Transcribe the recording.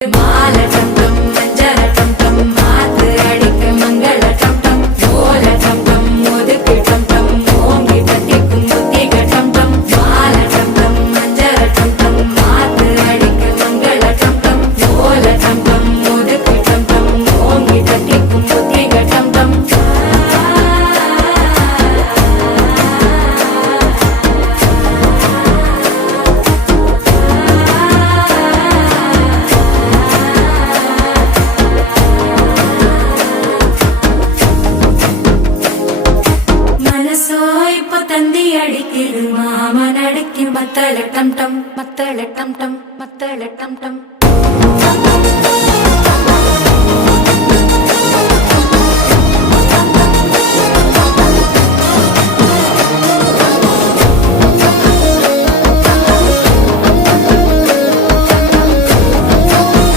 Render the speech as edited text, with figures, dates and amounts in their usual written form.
மால டம் டம் மஞ்சள டம் டம் மாத்து அடிக்க மங்கள டம் டம் ஓல டம் டம் ஒதுக்கு டம் டம் ஓங்கி தட்டிக்கும் புத்திக டம் டம் மால டம் டம் மஞ்சள டம் டம் மாத்து அடிக்க மங்கள டம் டம் ஓல டம் டம் ஒதுக்கு டம் டம் ஓங்கி தட்டிக்கும் புத்திக டம் டம் தந்தி அடிக்குது மாமன் அடிக்கு மத்தள டம் டம் மத்தள டம் டம் மத்தள டம் டம்